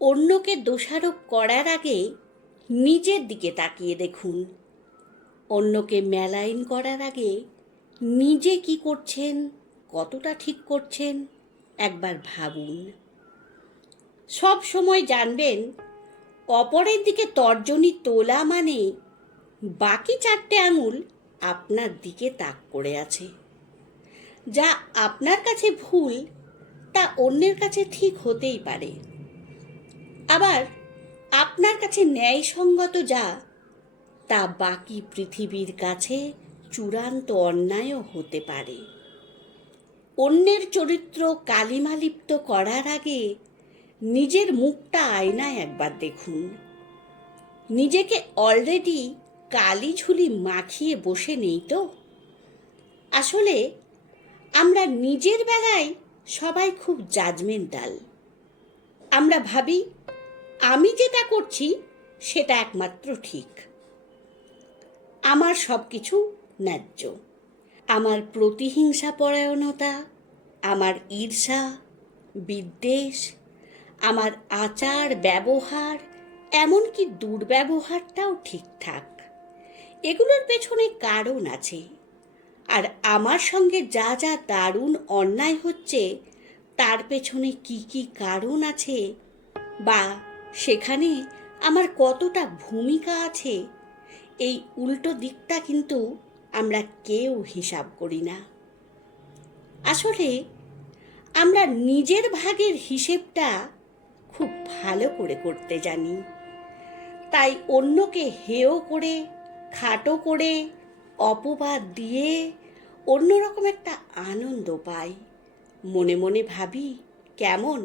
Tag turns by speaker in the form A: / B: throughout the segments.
A: অন্যকে দোষারোপ করার আগে নিজের দিকে তাকিয়ে দেখুন। অন্যকে মেলাইন করার আগে নিজে কি করছেন, কতটা ঠিক করছেন, একবার ভাবুন। সব সময় জানবেন, অপরের দিকে তর্জনী তোলা মানে বাকি চারটে আঙুল আপনার দিকে তাক করে আছে। যা আপনার কাছে ভুল, তা অন্যের কাছে ঠিক হতেই পারে। আবার আপনার কাছে ন্যায়সঙ্গত যা, তা বাকি পৃথিবীর কাছে চূড়ান্ত অন্যায়ও হতে পারে। অন্যের চরিত্র কালিমালিপ্ত করার আগে নিজের মুখটা আয়নায় একবার দেখুন। নিজেকে অলরেডি কালি ঝুলি মাখিয়ে বসে নেই তো? আসলে আমরা নিজের বেলায় সবাই খুব জাজমেন্টাল আমরা ভাবি আমি যেটা করছি, সেটা একমাত্র ঠিক। আমার সব কিছু ন্যায্য। আমার প্রতিহিংসা পরায়ণতা, আমার ঈর্ষা, বিদ্বেষ, আমার আচার, ব্যবহার, এমনকি দুর্ব্যবহারটাও ঠিকঠাক। এগুলোর পেছনে কারণ আছে। আর আমার সঙ্গে যা যা দারুণ অন্যায় হচ্ছে, তার পেছনে কি কি কারণ আছে, বা সেখানে আমার কতটা ভূমিকা আছে, এই উল্টো দিকটা কিন্তু আমরা কেউ হিসাব করি না। আসলে আমরা নিজের ভাগের হিসেবটা খুব ভালো করে করতে জানি। তাই অন্যকে হেয় করে, খাটো করে, অপবাদ দিয়ে অন্যরকম একটা আনন্দ পাই। মনে মনে ভাবি কেমন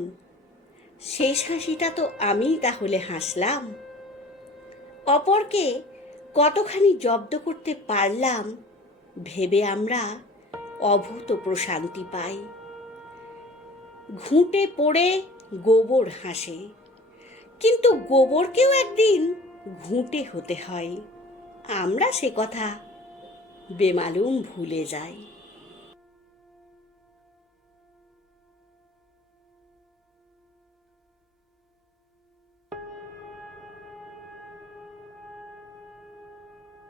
A: শেষ হাসিটা তো আমিই তাহলে হাসলাম। অপরকে কতখানি জব্দ করতে পারলাম, ভেবে আমরা অভূত প্রশান্তি পাই। ঘুঁটে পড়ে গোবর হাসে, কিন্তু গোবরকেও একদিন ঘুঁটে হতে হয়। আমরা সে কথা বেমালুম ভুলে যাই।